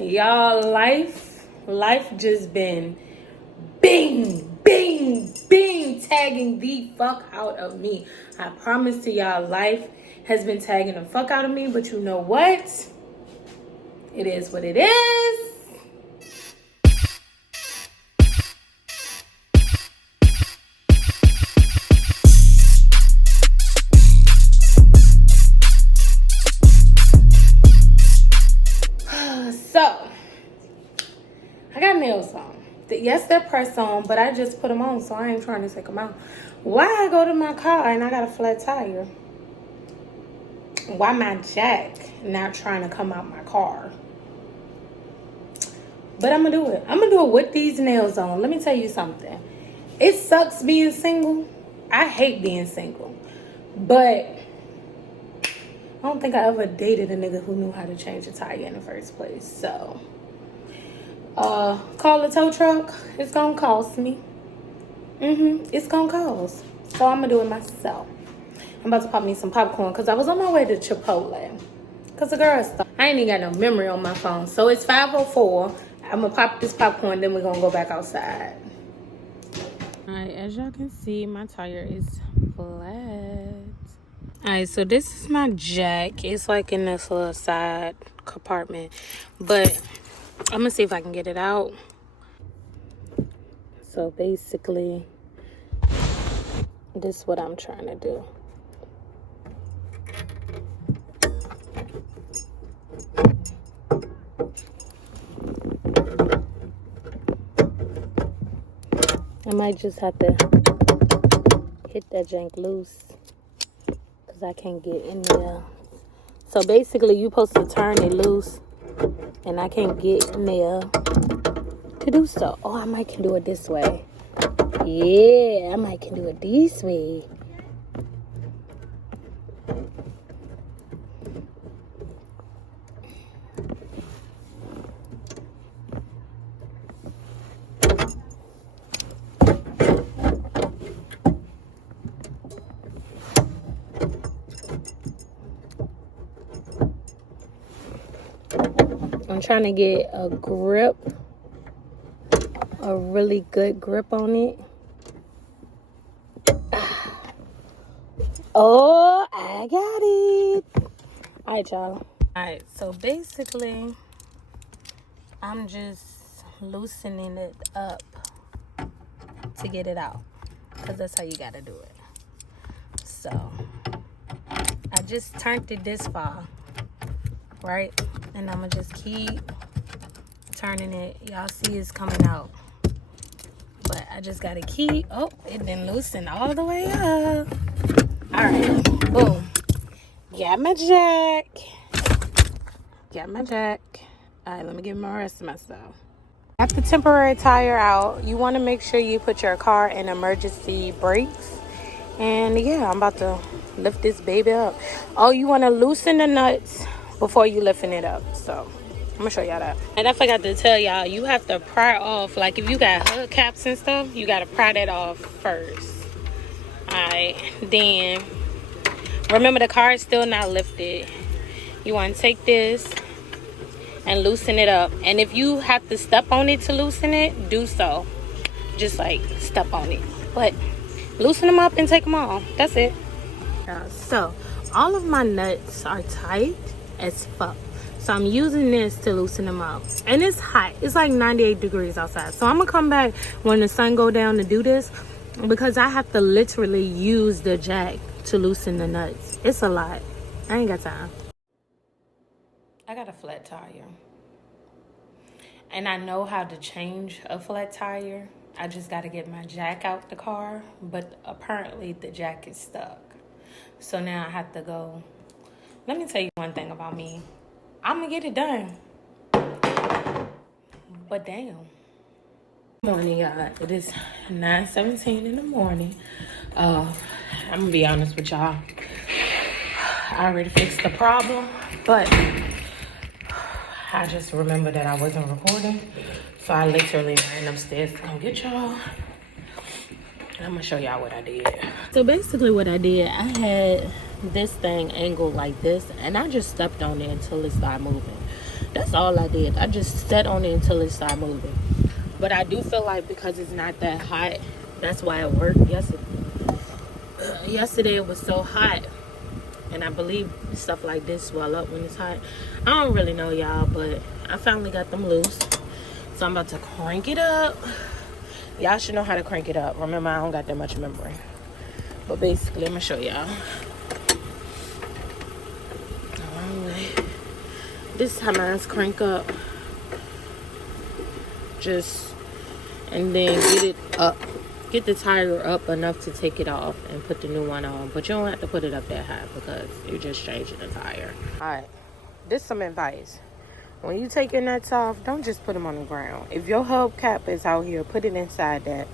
Y'all, life just been bing, bing, bing, tagging the fuck out of me. I promise to y'all, life has been tagging the fuck out of me, but you know what? It is what it is. So, I got nails on. Yes, they're press on, but I just put them on, so I ain't trying to take them out. Why I go to my car and I got a flat tire? Why my jack not trying to come out my car? But I'm gonna do it. I'm gonna do it with these nails on. Let me tell you something. It sucks being single. I hate being single. But I don't think I ever dated a nigga who knew how to change a tire in the first place. So, call a tow truck. It's gonna cost me. It's gonna cost. So I'm gonna do it myself. I'm about to pop me some popcorn because I was on my way to Chipotle. Because the girl stopped. I ain't even got no memory on my phone. So it's 5:04. I'm gonna pop this popcorn, then we're gonna go back outside. Alright, as y'all can see, my tire is flat. Alright, so this is my jack. It's like in this little side compartment. But I'm gonna see if I can get it out. So basically, this is what I'm trying to do. I might just have to hit that jank loose because I can't get in there. So basically, you supposed to turn it loose, and I can't get in there to do so. Oh, I might can do it this way. Yeah, I might can do it this way. I'm trying to get a grip, a really good grip on it. Oh, I got it. All right, y'all. All right, so basically, I'm just loosening it up to get it out because that's how you got to do it. So, I just turned it this far, right? And I'm going to just keep turning it. Y'all see it's coming out. But I just got to keep... Oh, it didn't loosen all the way up. All right. Boom. Got my jack. All right, let me get my rest of my stuff. Got the temporary tire out. You want to make sure you put your car in emergency brakes. And yeah, I'm about to lift this baby up. Oh, you want to loosen the nuts before you lifting it up. So I'm gonna show y'all that. And I forgot to tell y'all, you have to pry off, like if you got hood caps and stuff, you gotta pry that off first. Alright, then remember the car is still not lifted. You want to take this and loosen it up. And if you have to step on it to loosen it, do so. Just like step on it. But loosen them up and take them off. That's it. So all of my nuts are tight as fuck. So I'm using this to loosen them up. And it's hot. It's like 98 degrees outside. So I'm gonna come back when the sun go down to do this because I have to literally use the jack to loosen the nuts. It's a lot. I ain't got time. I got a flat tire. And I know how to change a flat tire. I just gotta get my jack out the car. But apparently the jack is stuck. So now I have to go. Let me tell you one thing about me. I'm gonna get it done. But damn. Good morning, y'all. It is 9:17 in the morning. I'm gonna be honest with y'all. I already fixed the problem, but I just remembered that I wasn't recording. So I literally ran upstairs to come get y'all. And I'm gonna show y'all what I did. So basically what I did, I had this thing angled like this, and I just stepped on it until it started moving. That's all I did. I just sat on it until it started moving. But I do feel like because it's not that hot, that's why it worked yesterday. Yesterday it was so hot, and I believe stuff like this swell up when it's hot. I don't really know, y'all, but I finally got them loose. So I'm about to crank it up. Y'all should know how to crank it up. Remember, I don't got that much memory. But basically, I'm gonna show y'all. This is how mine's crank up. Just, and then get it up. Get the tire up enough to take it off and put the new one on. But you don't have to put it up that high because you're just changing the tire. Alright, this is some advice. When you take your nuts off, don't just put them on the ground. If your hubcap is out here, put it inside that.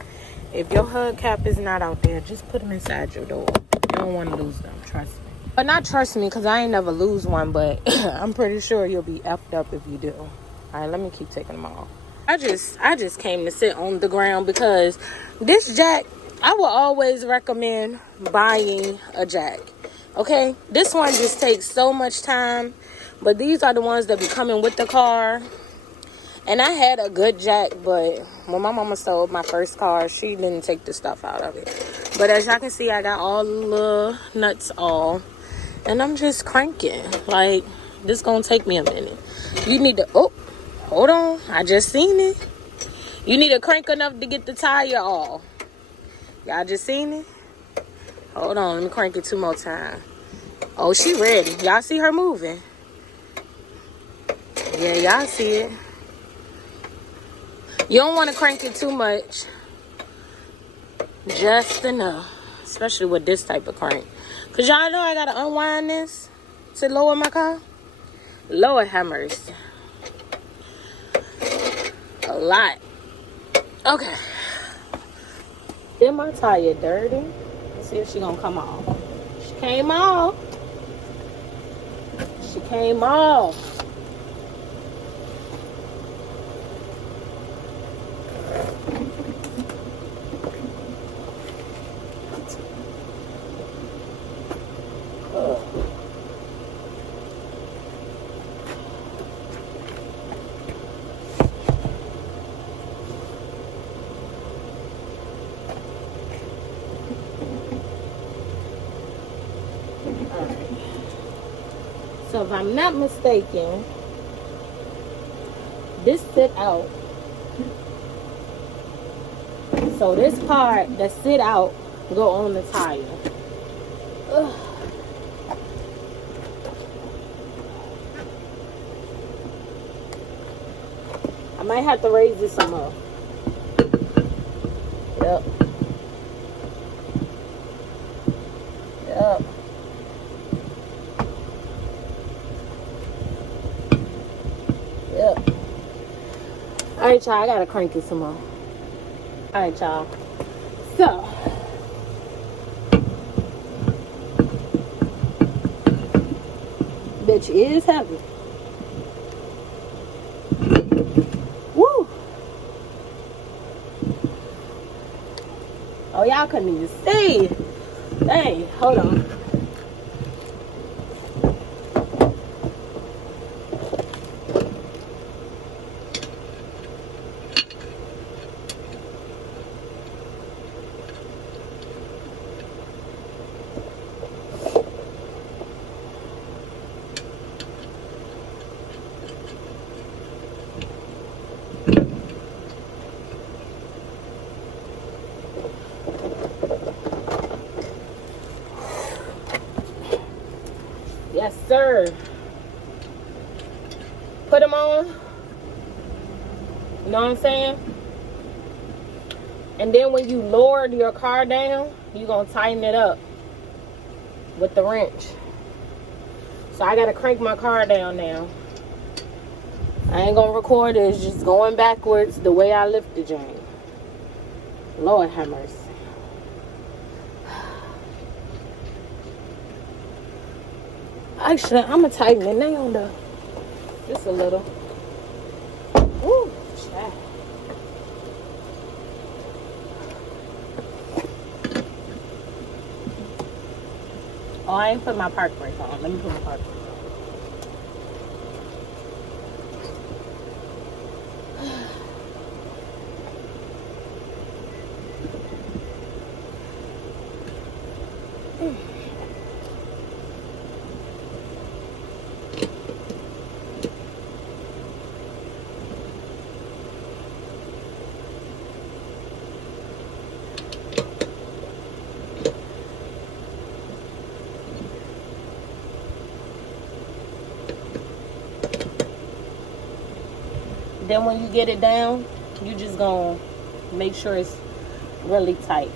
If your hubcap is not out there, just put them inside your door. You don't want to lose them, trust me. But not trust me, because I ain't never lose one, but I'm pretty sure you'll be effed up if you do. Alright, let me keep taking them off. I just came to sit on the ground because this jack, I will always recommend buying a jack. Okay? This one just takes so much time. But these are the ones that be coming with the car. And I had a good jack, but when my mama sold my first car, she didn't take the stuff out of it. But as y'all can see, I got all the nuts all. And I'm just cranking. Like, this gonna take me a minute. You need to, oh, hold on. I just seen it. You need to crank enough to get the tire off. Y'all just seen it? Hold on, let me crank it 2 more times. Oh, she ready. Y'all see her moving? Yeah, y'all see it. You don't want to crank it too much. Just enough. Especially with this type of crank. Because y'all know I got to unwind this to lower my car. Lord have mercy. A lot. Okay. Then my tire dirty. Let's see if she gonna come off. She came off. She came off. So if I'm not mistaken, this sit out. So this part that sit out go on the tire. Ugh. I might have to raise this some up. Yep. Yep. Yep. Alright, y'all, I gotta crank it some more. Alright, y'all. So, bitch is heavy. Woo! Oh, y'all couldn't even see. Dang, hold on. Yes, sir. Put them on. You know what I'm saying? And then when you lower your car down, you're going to tighten it up with the wrench. So I got to crank my car down now. I ain't going to record it. It's just going backwards the way I lift the joint. Lord have mercy. Actually, I'm going to tighten it down though. Just a little. Ooh, child. Oh, I ain't put my park brake on. Let me put my park brake Then when you get it down, you just gonna make sure it's really tight.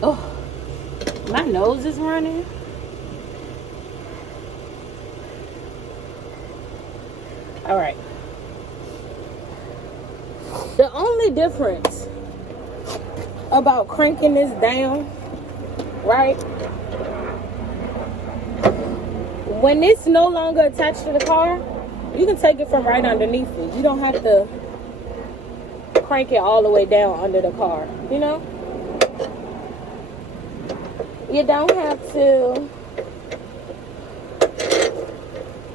Oh, my nose is running. All right. The only difference about cranking this down, right? When it's no longer attached to the car, you can take it from right underneath it. You don't have to crank it all the way down under the car, you know? You don't have to.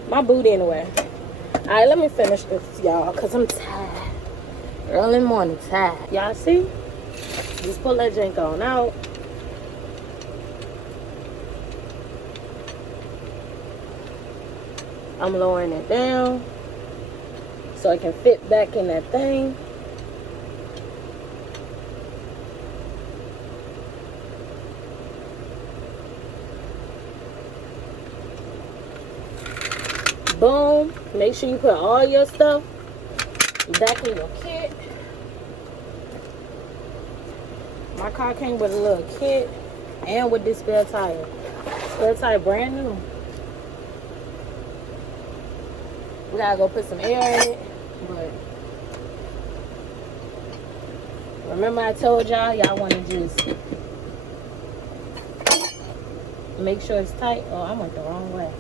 My boot anyway. All right, let me finish this, y'all, because I'm tired. Early morning tired. Y'all see? Just pull that jank on out. I'm lowering it down so it can fit back in that thing. Boom. Make sure you put all your stuff back in your kit. My car came with a little kit and with this spare tire. Spare tire brand new. We gotta go put some air in it, but remember I told y'all wanna just make sure it's tight. Oh, I went the wrong way.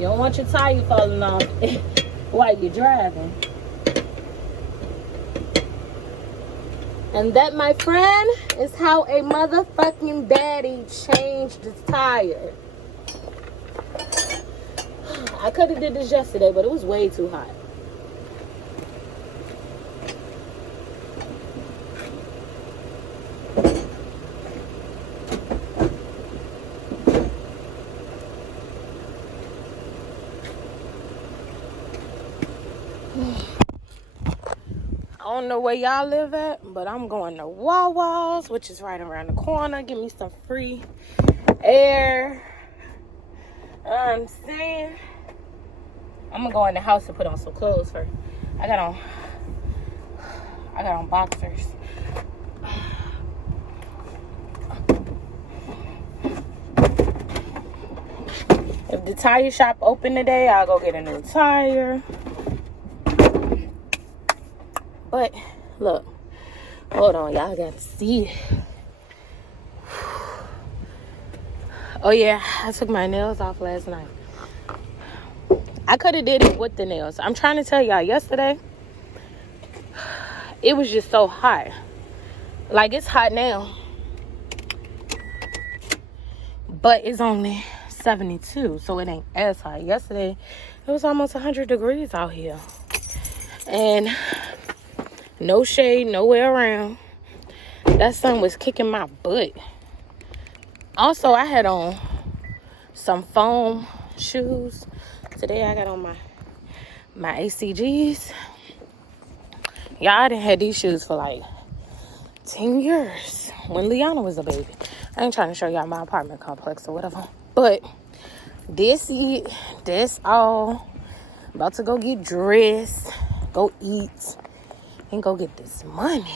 You don't want your tire falling off while you're driving. And that, my friend, is how a motherfucking Baddie changed the tire. I could have did this yesterday, but it was way too hot. I don't know where y'all live at, but I'm going to Wawa's, which is right around the corner. Give me some free air. I'm saying I'm gonna go in the house and put on some clothes first. I got on boxers. If the tire shop open today, I'll go get a new tire. But look, hold on, y'all gotta see it. Oh yeah, I took my nails off last night. I could have did it with the nails. I'm trying to tell y'all, yesterday it was just so hot. Like, it's hot now, but it's only 72, so it ain't as hot. Yesterday it was almost 100 degrees out here, and no shade nowhere around. That sun was kicking my butt. Also, I had on some foam shoes. Today I got on my ACGs. Y'all, I done had these shoes for like 10 years when Liana was a baby. I ain't trying to show y'all my apartment complex or whatever, but this all. About to go get dressed, go eat, and go get this money.